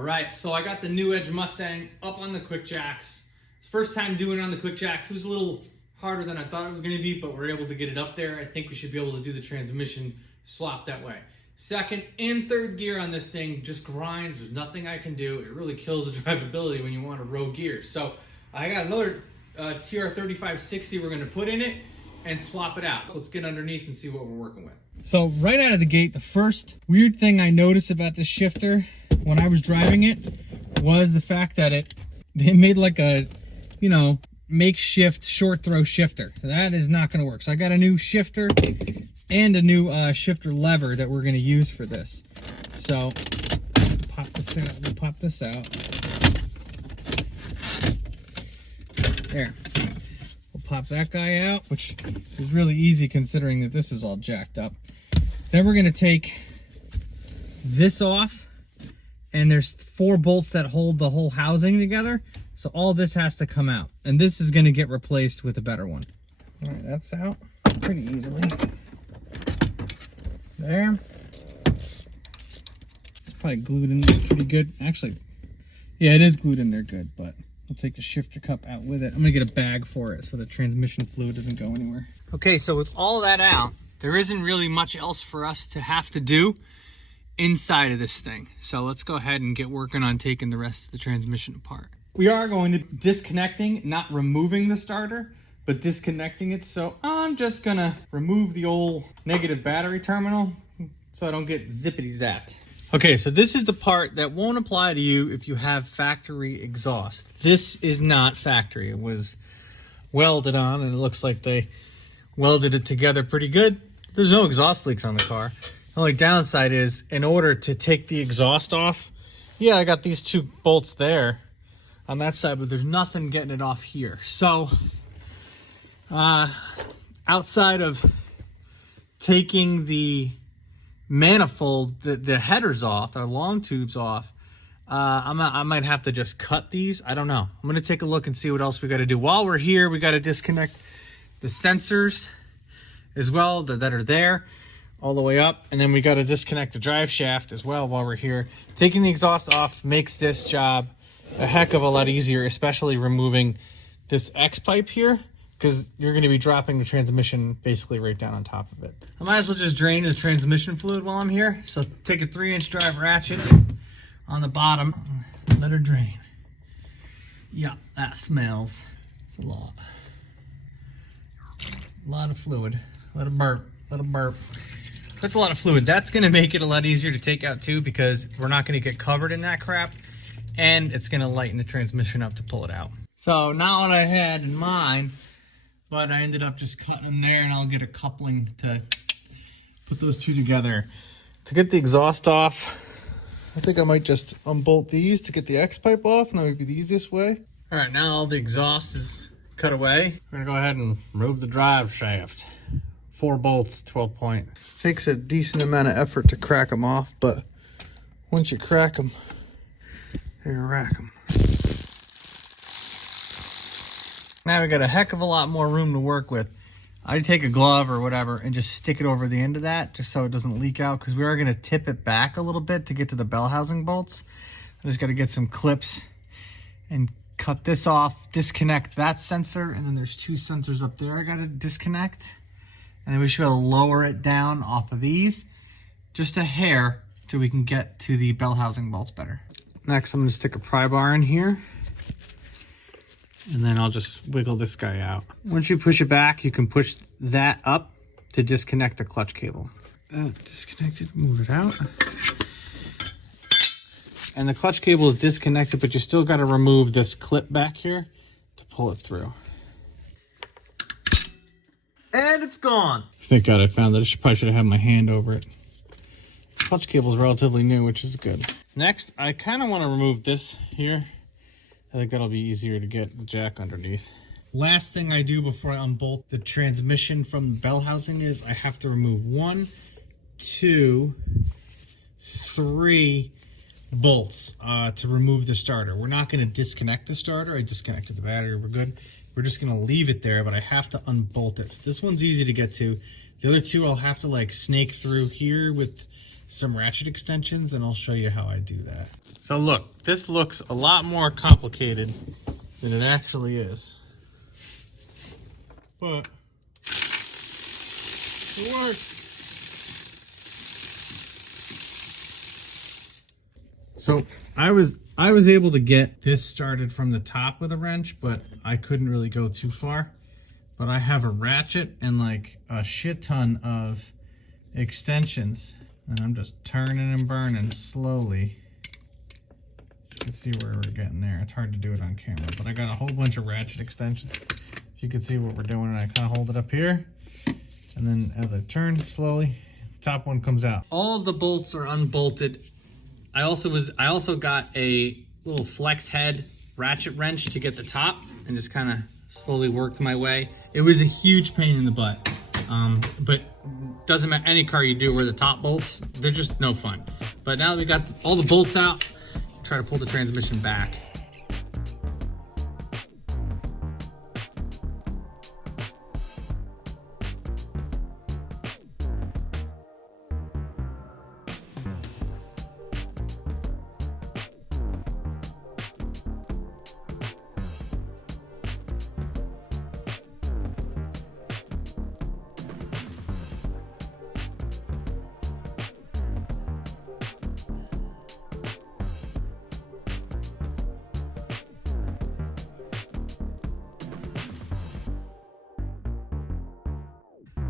All right, so I got the new Edge Mustang up on the quick jacks. It's first time doing it on the quick jacks. It was a little harder than I thought it was going to be, but we're able to get it up there. I think we should be able to do the transmission swap that way. Second and third gear on this thing just grinds. There's nothing I can do. It really kills the drivability when you want to row gears. So I got another TR3560 we're going to put in it and swap it out. Let's get underneath and see what we're working with. So right out of the gate, the first weird thing I noticed about this shifter when I was driving it was the fact that they made like a, makeshift short throw shifter. That is not going to work. So I got a new shifter and a new shifter lever that we're going to use for this. So pop this out. We'll pop this out. There. We'll pop that guy out, which is really easy considering that this is all jacked up. Then we're going to take this off, and there's 4 bolts that hold the whole housing together. So all this has to come out, and this is going to get replaced with a better one. All right, that's out pretty easily. There. It's probably glued in there pretty good. Actually, yeah, it is glued in there good, but we'll take the shifter cup out with it. I'm going to get a bag for it so the transmission fluid doesn't go anywhere. Okay, so with all that out, there isn't really much else for us to have to do inside of this thing. So let's go ahead and get working on taking the rest of the transmission apart. We are going to disconnecting, not removing the starter, but disconnecting it. So I'm just gonna remove the old negative battery terminal so I don't get zippity zapped. Okay, so this is the part that won't apply to you if you have factory exhaust. This is not factory. It was welded on, and it looks like they welded it together pretty good. There's no exhaust leaks on the car. The only downside is, in order to take the exhaust off, yeah, I got these 2 bolts there on that side, but there's nothing getting it off here. So outside of taking the manifold, the headers off, our long tubes off, I might have to just cut these. I don't know. I'm going to take a look and see what else we got to do. While we're here, we got to disconnect the sensors as well that are there all the way up, and then we got to disconnect the drive shaft as well while we're here. Taking the exhaust off makes this job a heck of a lot easier, especially removing this X pipe here, because you're going to be dropping the transmission basically right down on top of it. I might as well just drain the transmission fluid while I'm here. So take a 3-inch drive ratchet on the bottom, let her drain. Yeah, that smells. It's a lot. A lot of fluid. Let it burp. Let it burp. That's a lot of fluid. That's going to make it a lot easier to take out too, because we're not going to get covered in that crap, and it's going to lighten the transmission up to pull it out. So not what I had in mind, but I ended up just cutting them there, and I'll get a coupling to put those 2 together. To get the exhaust off, I think I might just unbolt these to get the X pipe off, and that would be the easiest way. All right, now all the exhaust is cut away. We're going to go ahead and remove the drive shaft. 4 bolts, 12 point. Takes a decent amount of effort to crack them off, but once you crack them, you rack them. Now we got a heck of a lot more room to work with. I'd take a glove or whatever and just stick it over the end of that just so it doesn't leak out, because we are going to tip it back a little bit to get to the bell housing bolts. I just got to get some clips and cut this off, disconnect that sensor, and then there's 2 sensors up there I got to disconnect. And then we should be able to lower it down off of these just a hair till we can get to the bell housing bolts better. Next, I'm going to stick a pry bar in here, and then I'll just wiggle this guy out. Once you push it back, you can push that up to disconnect the clutch cable. Disconnected, move it out. And the clutch cable is disconnected, but you still got to remove this clip back here to pull it through. And it's gone. Thank God I found that. Probably should have had my hand over it. The clutch cable is relatively new, which is good. Next, I kind of want to remove this here. I think that'll be easier to get the jack underneath. Last thing I do before I unbolt the transmission from the bell housing is I have to remove 1, 2, 3 bolts to remove the starter. We're not going to disconnect the starter. I disconnected the battery. We're good. We're just going to leave it there, but I have to unbolt it. So this one's easy to get to. The other 2 I'll have to like snake through here with some ratchet extensions, and I'll show you how I do that. So look, this looks a lot more complicated than it actually is. But it works. So I was able to get this started from the top with a wrench, but I couldn't really go too far. But I have a ratchet and like a shit ton of extensions, and I'm just turning and burning slowly. You can see where we're getting there. It's hard to do it on camera, but I got a whole bunch of ratchet extensions. If you can see what we're doing, I kind of hold it up here, and then as I turn slowly, the top one comes out. All of the bolts are unbolted. I also got a little flex head ratchet wrench to get the top, and just kind of slowly worked my way. It was a huge pain in the butt, but doesn't matter, any car you do where the top bolts, they're just no fun. But now that we got all the bolts out, try to pull the transmission back.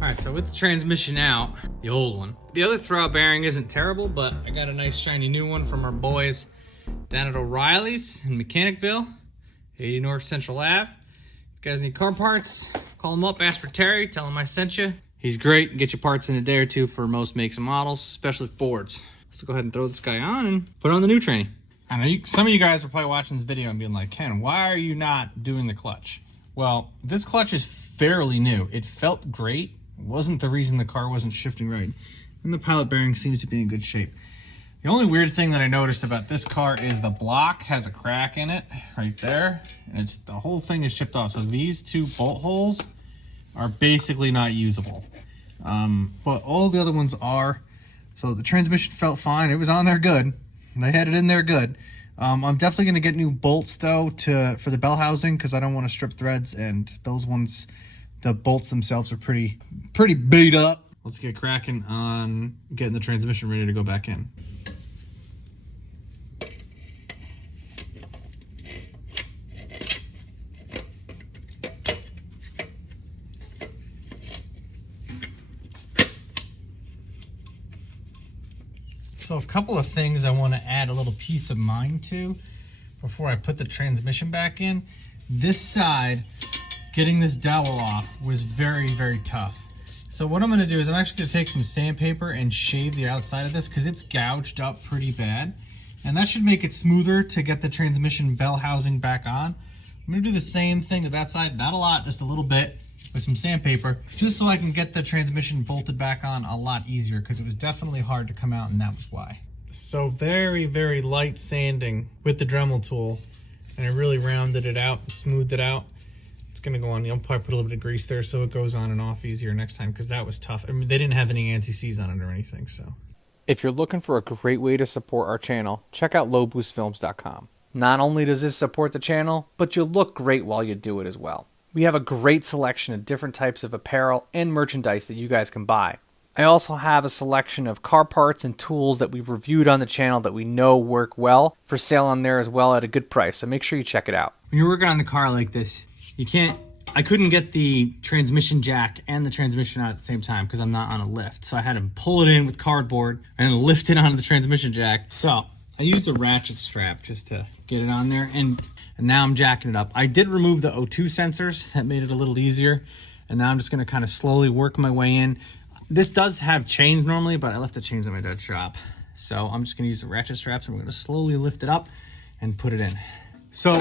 All right, so with the transmission out, the old one, the other throwout bearing isn't terrible, but I got a nice shiny new one from our boys down at O'Reilly's in Mechanicville, 80 North Central Ave. If you guys need car parts, call him up, ask for Terry, tell him I sent you. He's great, get your parts in a day or two for most makes and models, especially Fords. So go ahead and throw this guy on and put on the new tranny. I know some of you guys are probably watching this video and being like, Ken, why are you not doing the clutch? Well, this clutch is fairly new. It felt great. Wasn't the reason the car wasn't shifting right, and the pilot bearing seems to be in good shape. The only weird thing that I noticed about this car is the block has a crack in it right there, and the whole thing is chipped off. So these two bolt holes are basically not usable, but all the other ones are. So the transmission felt fine. It was on there good. They had it in there good. I'm definitely going to get new bolts though for the bell housing, because I don't want to strip threads, and those ones, the bolts themselves are pretty beat up. Let's get cracking on getting the transmission ready to go back in. So a couple of things I want to add a little peace of mind to before I put the transmission back in. This side, getting this dowel off was very, very tough. So what I'm going to do is I'm actually going to take some sandpaper and shave the outside of this, because it's gouged up pretty bad. And that should make it smoother to get the transmission bell housing back on. I'm going to do the same thing to that side, not a lot, just a little bit with some sandpaper, just so I can get the transmission bolted back on a lot easier, because it was definitely hard to come out, and that was why. So very, very light sanding with the Dremel tool, and I really rounded it out and smoothed it out. It's going to go on. You'll probably put a little bit of grease there so it goes on and off easier next time, because that was tough. I mean, they didn't have any anti-seize on it or anything, so. If you're looking for a great way to support our channel, check out lowboostfilms.com. Not only does this support the channel, but you'll look great while you do it as well. We have a great selection of different types of apparel and merchandise that you guys can buy. I also have a selection of car parts and tools that we've reviewed on the channel that we know work well for sale on there as well at a good price, so make sure you check it out. When you're working on the car like this, I couldn't get the transmission jack and the transmission out at the same time because I'm not on a lift. So I had to pull it in with cardboard and lift it onto the transmission jack. So I used a ratchet strap just to get it on there, and now I'm jacking it up. I did remove the O2 sensors. That made it a little easier. And now I'm just going to kind of slowly work my way in. This does have chains normally, but I left the chains in my dad's shop. So I'm just going to use the ratchet straps, and we're going to slowly lift it up and put it in. So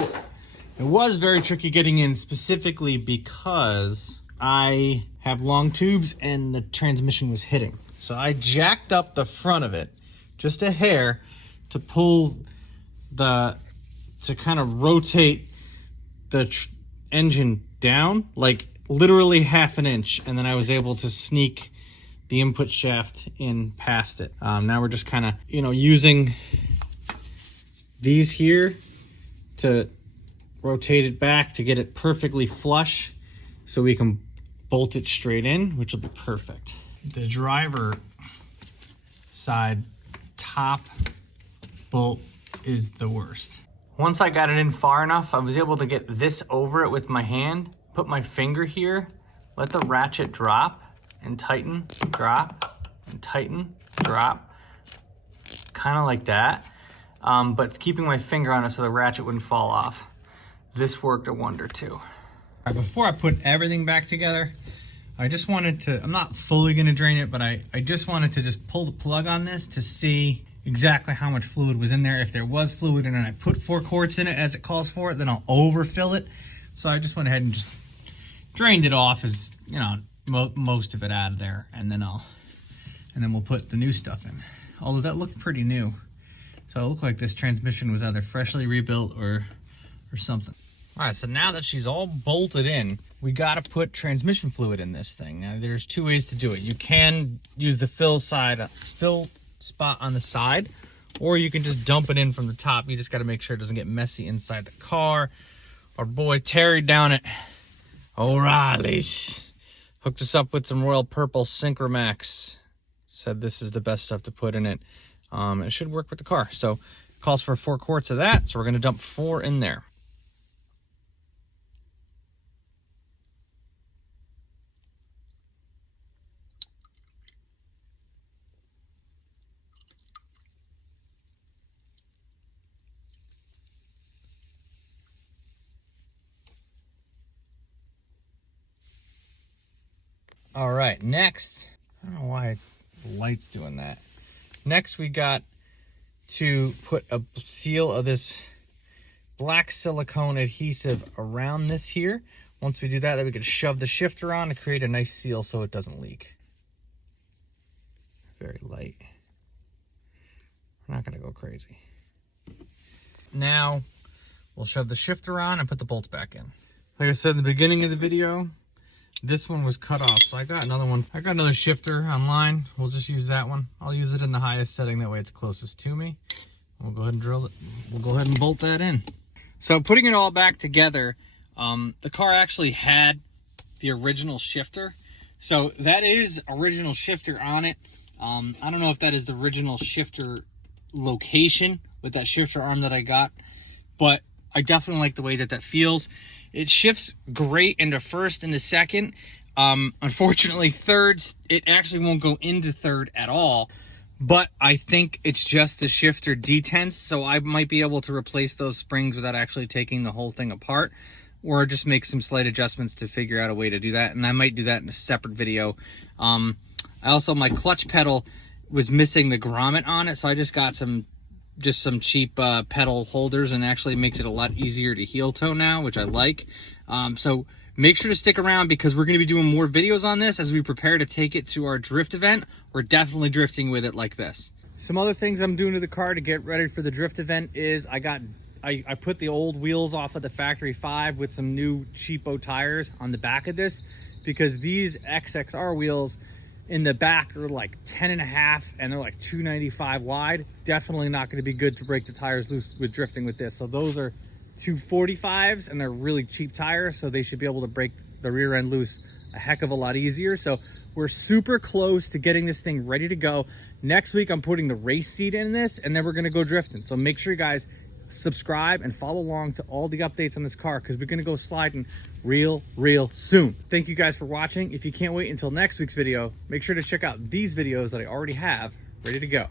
it was very tricky getting in, specifically because I have long tubes and the transmission was hitting. So I jacked up the front of it just a hair to pull to kind of rotate the engine down, like literally half an inch. And then I was able to sneak the input shaft in past it. Now we're just kind of, you know, using these here to rotate it back to get it perfectly flush so we can bolt it straight in, which will be perfect. The driver side top bolt is the worst. Once I got it in far enough, I was able to get this over it with my hand, put my finger here, let the ratchet drop and tighten, drop, and tighten, drop, kind of like that. But keeping my finger on it so the ratchet wouldn't fall off. This worked a wonder too. All right, before I put everything back together, I just wanted to, I'm not fully gonna drain it, but I just wanted to just pull the plug on this to see exactly how much fluid was in there. If there was fluid in it, I put 4 quarts in it as it calls for it, then I'll overfill it. So I just went ahead and just drained it off, as you know, most of it out of there, and then we'll put the new stuff in. Although that looked pretty new. So it looked like this transmission was either freshly rebuilt or something. All right, so now that she's all bolted in, we gotta put transmission fluid in this thing. Now there's 2 ways to do it. You can use the fill spot on the side, or you can just dump it in from the top. You just gotta make sure it doesn't get messy inside the car. Our boy Terry down at O'Reilly's hooked us up with some Royal Purple Synchromax. Said this is the best stuff to put in it. It should work with the car. So it calls for 4 quarts of that, so we're gonna dump 4 in there. All right, next, I don't know why the light's doing that. Next, we got to put a seal of this black silicone adhesive around this here. Once we do that, then we can shove the shifter on to create a nice seal so it doesn't leak. Very light. We're not gonna go crazy. Now, we'll shove the shifter on and put the bolts back in. Like I said in the beginning of the video, this one was cut off, so I got another one. I got another shifter online. We'll just use that one. I'll use it in the highest setting, that way it's closest to me. We'll go ahead and drill it. We'll go ahead and bolt that in. So putting it all back together, the car actually had the original shifter. So that is original shifter on it. I don't know if that is the original shifter location with that shifter arm that I got, but I definitely like the way that feels. It shifts great into first and second. Unfortunately, thirds, it actually won't go into third at all. But I think it's just the shifter detents, so I might be able to replace those springs without actually taking the whole thing apart, or just make some slight adjustments to figure out a way to do that. And I might do that in a separate video. My clutch pedal was missing the grommet on it, so I just got some cheap pedal holders, and actually makes it a lot easier to heel toe now, which I like. So make sure to stick around, because we're going to be doing more videos on this as we prepare to take it to our drift event. We're definitely drifting with it like this. Some other things I'm doing to the car to get ready for the drift event is I put the old wheels off of the factory 5 with some new cheapo tires on the back of this, because these XXR wheels in the back are like 10.5 and they're like 295 wide. Definitely not going to be good to break the tires loose with drifting with this. So those are 245s and they're really cheap tires, so they should be able to break the rear end loose a heck of a lot easier. So we're super close to getting this thing ready to go. Next week I'm putting the race seat in this, and then we're going to go drifting. So make sure you guys subscribe and follow along to all the updates on this car, because we're going to go sliding real soon. Thank you guys for watching. If you can't wait until next week's video, make sure to check out these videos that I already have ready to go.